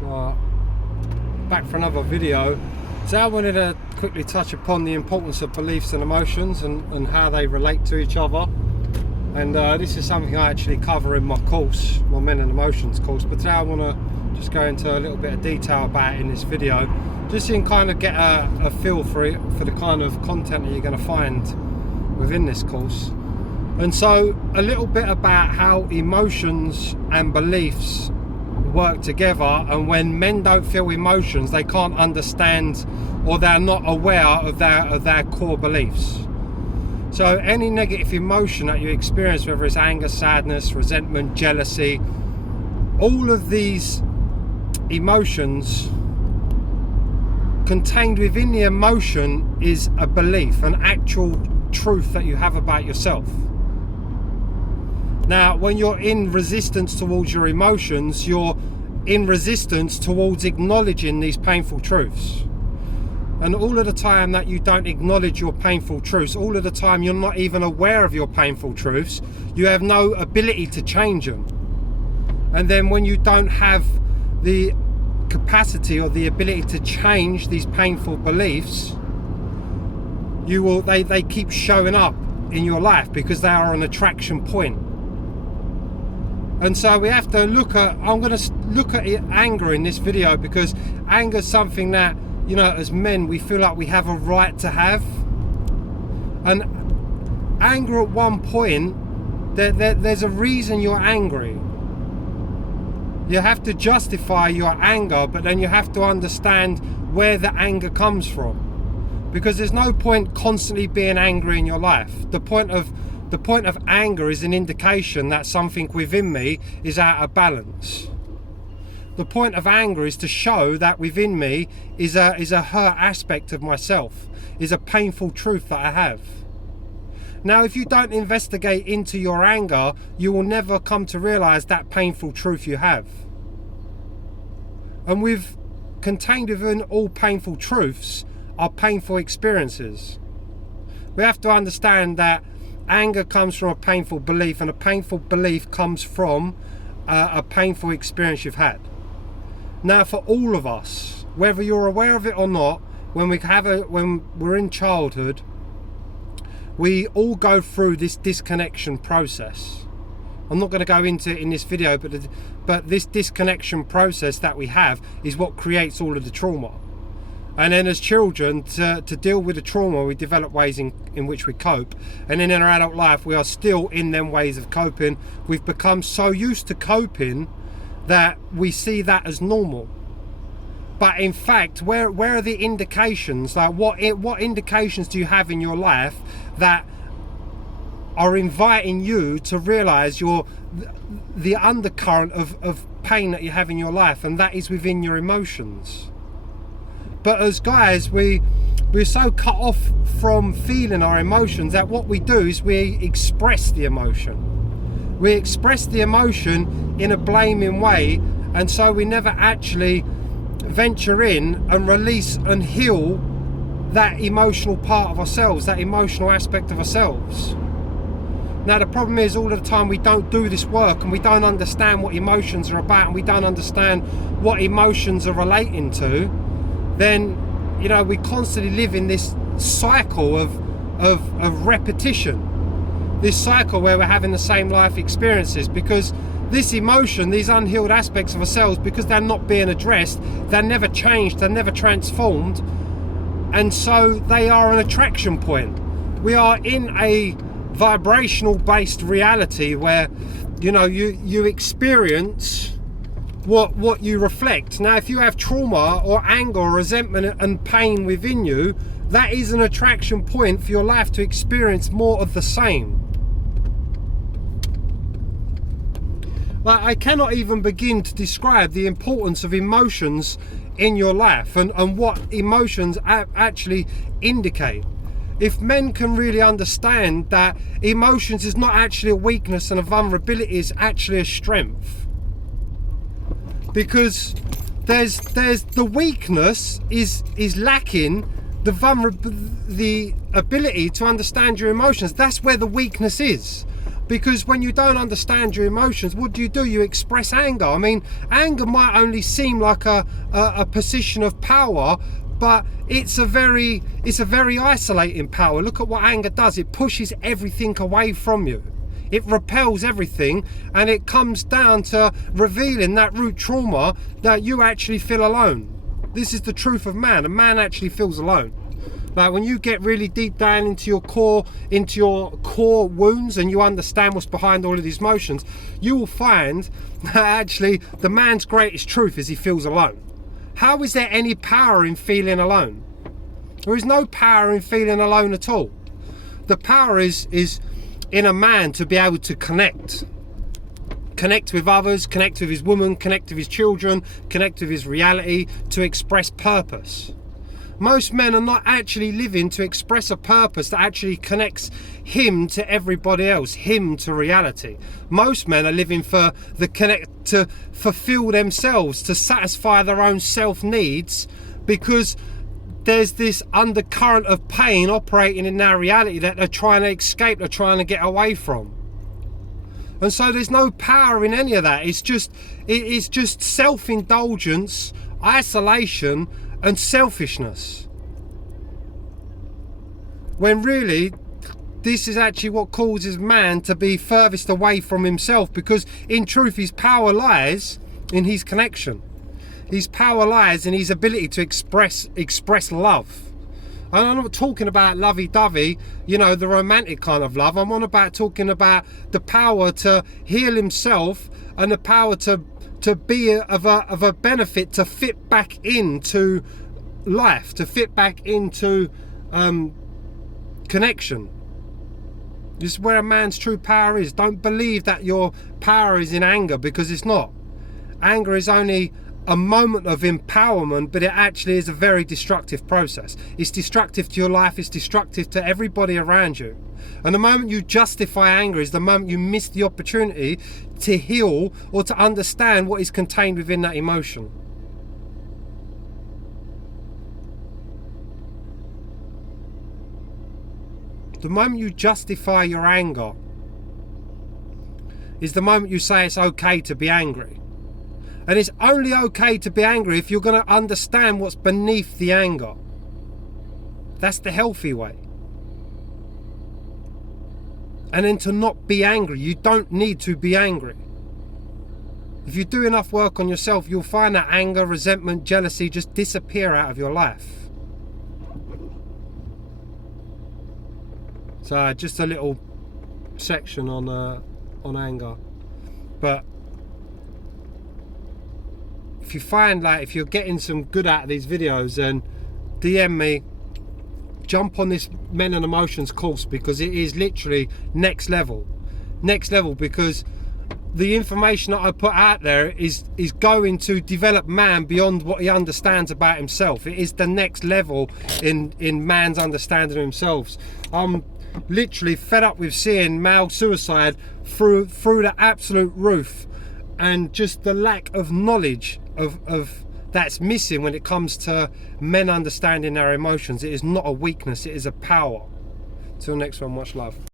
So, back for another video. So I wanted to quickly touch upon the importance of beliefs and emotions and how they relate to each other. And this is something I actually cover in my course, my Men and Emotions course, but today I want to just go into a little bit of detail about it in this video, just so you can kind of get a feel for it, for the kind of content that you're going to find within this course. And so a little bit about how emotions and beliefs work together, and when men don't feel emotions, they can't understand, or they're not aware of their core beliefs. So any negative emotion that you experience, whether it's anger, sadness, resentment, jealousy, all of these emotions, contained within the emotion is a belief, an actual truth that you have about yourself. Now, when you're in resistance towards your emotions, you're in resistance towards acknowledging these painful truths. And all of the time that you don't acknowledge your painful truths, all of the time you're not even aware of your painful truths, you have no ability to change them. And then when you don't have the capacity or the ability to change these painful beliefs, they keep showing up in your life because they are an attraction point. And so we have to look at, I'm going to look at anger in this video, because anger is something that, you know, as men, we feel like we have a right to have. And anger at one point, there's a reason you're angry. You have to justify your anger, but then you have to understand where the anger comes from. Because there's no point constantly being angry in your life. The point of anger is an indication that something within me is out of balance. The point of anger is to show that within me is a hurt aspect of myself, is a painful truth that I have. Now, if you don't investigate into your anger, you will never come to realize that painful truth you have. And contained within all painful truths are painful experiences. We have to understand that anger comes from a painful belief, and a painful belief comes from a painful experience you've had. Now, for all of us, whether you're aware of it or not, when we're in childhood, we all go through this disconnection process. I'm not going to go into it in this video, but this disconnection process that we have is what creates all of the trauma. And then as children, to deal with the trauma, we develop ways in which we cope. And then in our adult life, we are still in them ways of coping. We've become so used to coping that we see that as normal. But in fact, where are the indications? Like what indications do you have in your life that are inviting you to realize the undercurrent of pain that you have in your life, and that is within your emotions? But as guys, we're so cut off from feeling our emotions that what we do is we express the emotion. We express the emotion in a blaming way, and so we never actually venture in and release and heal that emotional part of ourselves, that emotional aspect of ourselves. Now, the problem is, all of the time we don't do this work, and we don't understand what emotions are about, and we don't understand what emotions are relating to. Then, you know, we constantly live in this cycle of repetition, this cycle where we're having the same life experiences, because this emotion, these unhealed aspects of ourselves, because they're not being addressed, they're never changed, they're never transformed, and so they are an attraction point. We are in a vibrational based reality where, you know, you experience what you reflect. Now, if you have trauma or anger or resentment and pain within you, that is an attraction point for your life to experience more of the same. Like, I cannot even begin to describe the importance of emotions in your life and what emotions actually indicate. If men can really understand that emotions is not actually a weakness and a vulnerability is actually a strength. Because there's the weakness is lacking the ability to understand your emotions. That's where the weakness is. Because when you don't understand your emotions, what do? You express anger. I mean, anger might only seem like a position of power, but it's a very isolating power. Look at what anger does. It pushes everything away from you. It repels everything, and it comes down to revealing that root trauma that you actually feel alone. This is the truth of man. A man actually feels alone. Like when you get really deep down into your core wounds, and you understand what's behind all of these emotions, you will find that actually the man's greatest truth is he feels alone. How is there any power in feeling alone? There is no power in feeling alone at all. The power is in a man to be able to connect with others, connect with his woman, connect with his children, connect with his reality, to express purpose. Most men are not actually living to express a purpose that actually connects him to everybody else, him to reality. Most men are living for to fulfill themselves, to satisfy their own self needs, because there's this undercurrent of pain operating in their reality that they're trying to escape, they're trying to get away from. And so there's no power in any of that. It's just self-indulgence, isolation, and selfishness. When really, this is actually what causes man to be furthest away from himself, because in truth his power lies in his connection. His power lies in his ability to express love. And I'm not talking about lovey-dovey, the romantic kind of love. I'm on about talking about the power to heal himself, and the power to be of a benefit, to fit back into life, to fit back into connection. This is where a man's true power is. Don't believe that your power is in anger, because it's not. Anger is only a moment of empowerment, but it actually is a very destructive process. It's destructive to your life, it's destructive to everybody around you. And the moment you justify anger is the moment you miss the opportunity to heal or to understand what is contained within that emotion. The moment you justify your anger is the moment you say it's okay to be angry. And it's only okay to be angry if you're going to understand what's beneath the anger. That's the healthy way. And then to not be angry. You don't need to be angry. If you do enough work on yourself, you'll find that anger, resentment, jealousy just disappear out of your life. So just a little section on anger. But if you find, if you're getting some good out of these videos, then DM me, jump on this Men and Emotions course, because it is literally next level, because the information that I put out there is going to develop man beyond what he understands about himself. It is the next level in man's understanding of themselves. I'm literally fed up with seeing male suicide through the absolute roof, and just the lack of knowledge of that's missing when it comes to men understanding their emotions. It is not a weakness, it is a power. Till next one, much love.